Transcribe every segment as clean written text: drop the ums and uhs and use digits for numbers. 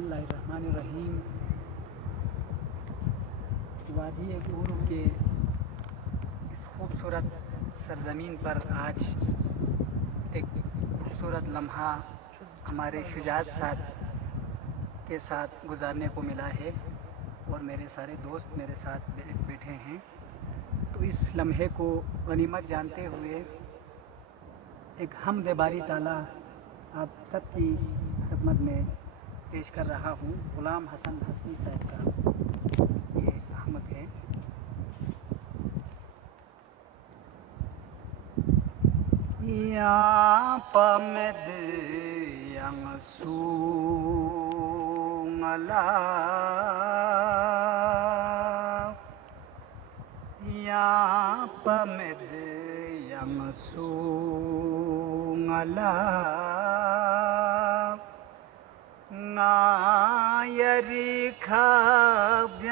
बिस्मिल्लाहिर्रहमानिर्रहीम। वादी गुरु के इस खूबसूरत सरज़मीन पर आज एक खूबसूरत लम्हा हमारे शुजात साथ के साथ गुजारने को मिला है और मेरे सारे दोस्त मेरे साथ बैठे हैं। तो इस लम्हे को गनीमत जानते हुए एक हमद बारी ताला आप सबकी खिदमत में पेश कर रहा हूँ। गुलाम हसन हसनी साहब का ये अहमद है। या पमद yang sungala ya pamad yang sungala ngayari khabyasayo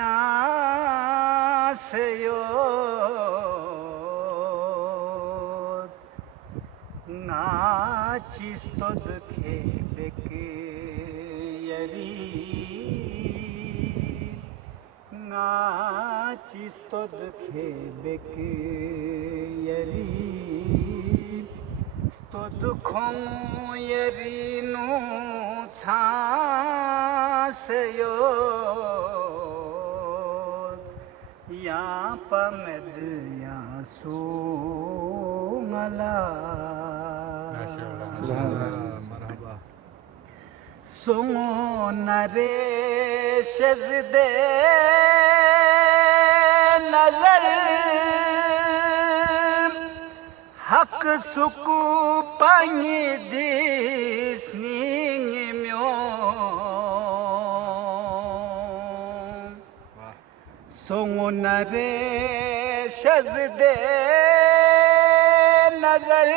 ngachistod khebeke yari ngachistod khebeke yari stod khon yari nu chasayo ya pamad ya sungala सोनरे शज़दे नजर हक सुकु पानी दिसनी म्यो सोनरे शज़दे नजर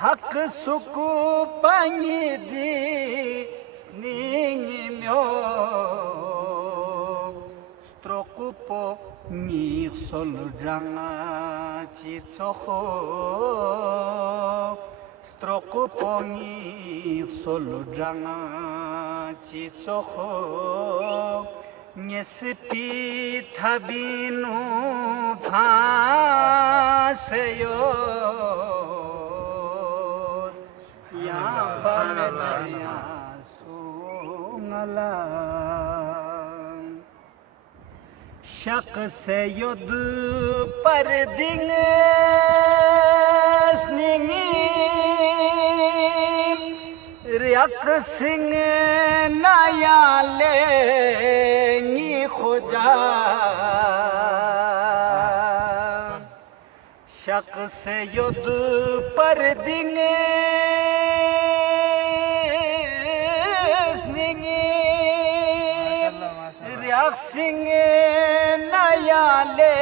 हक सुकु पानी दी स्निंगी म्यो stroku po ni soldrang chitsoho stroku po ni soldrang chitsoho nyesepi thabinu bhaseyo शक से युद्ध पर दिन स्निंगी रियक सिंह नया लेंगी खुजा शक से युद्ध पर दिन सिंह नया ले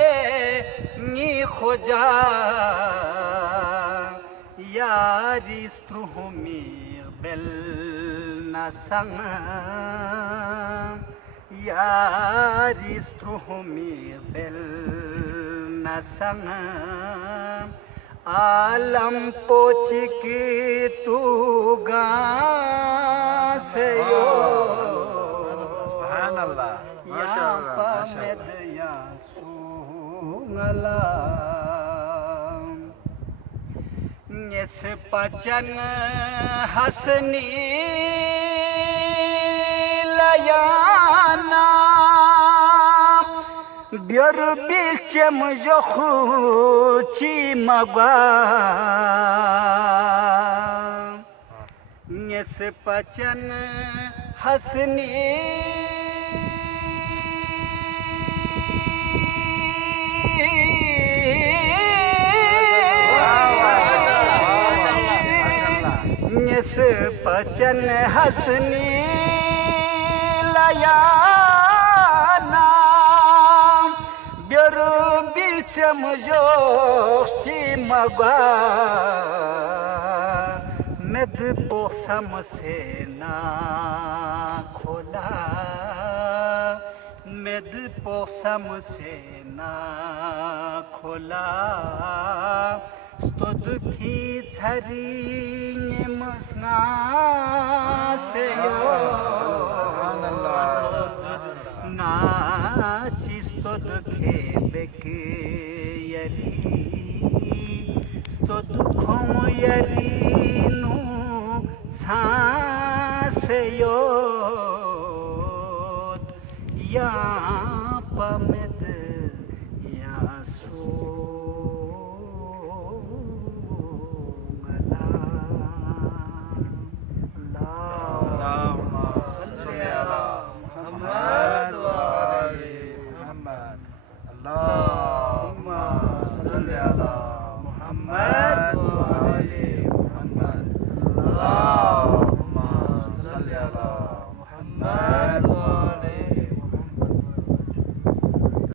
नी खोजा यारी स्त्रुहमी बेल न संग यारी स्त्रुहमी बेल न संग आलम पोचिकी तू गा से यो या पमद या सुंगला निस पचन हसनी लयाना बिर बिचम जखुची मगा निस पचन हसनी पचन हसनी लयाना बिर बिचम जोशी मगा मेद पोसम से ना खोला मेद पोसम से ना खोला स्तुत की झरी snaseyo naçistod khebek yari stod khom yari nu saseyo ya pamed ya so Allahumma salli ala Muhammad.